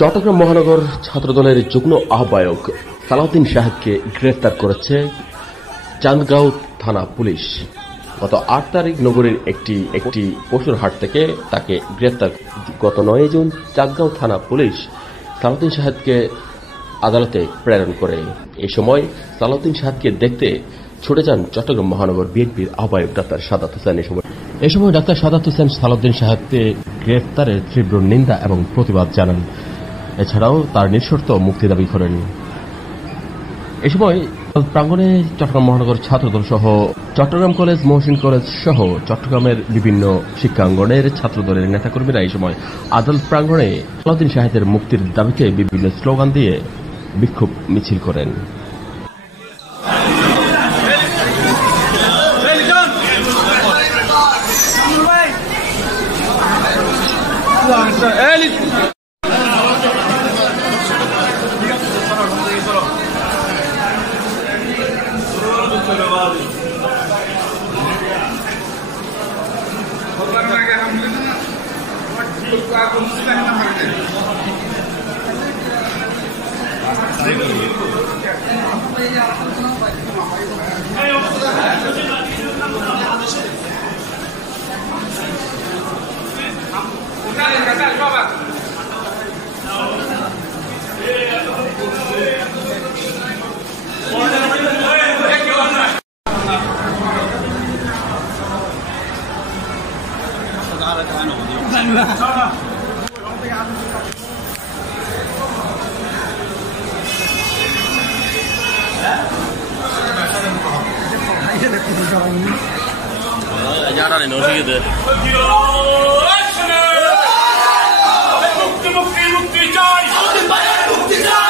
চট্টগ্রাম মহানগর ছাত্রদলের যুগ্ম আহ্বায়ক সালাউদ্দিন সাহেবকে গ্রেফতার করেছে চান্দগাঁও থানা পুলিশ। গত ৮ তারিখ নগরীর একটি পশুর হাট থেকে তাকে গ্রেফতার। গত ৯ জুন চান্দগাঁও থানা পুলিশ সালাউদ্দিন সাহেবকে আদালতে প্রেরণ করে। এই সময় সালাউদ্দিন সাহেবকে দেখতে ছুটে যান চট্টগ্রাম মহানগর বিএনপির আহ্বায়ক ডাক্তার সাদাত হোসেন। এই সময় ডাক্তার সাদাত হোসেন সালাউদ্দিন সাহেবকে গ্রেফতারের তীব্র নিন্দা এবং প্রতিবাদ জানান। এছাড়াও তার নিঃশর্ত মুক্তি দাবি করেন। এ সময় প্রাঙ্গণে চট্টগ্রাম মহানগর ছাত্রদল সহ চট্টগ্রাম কলেজ, মহসিন কলেজ সহ চট্টগ্রামের বিভিন্ন শিক্ষাঙ্গনের ছাত্রদলের নেতাকর্মীরা এই সময় আদালত প্রাঙ্গণে সালাউদ্দিন সাহেবের মুক্তির দাবিতে বিভিন্ন স্লোগান দিয়ে বিক্ষোভ মিছিল করেন। মুক্তি চাই।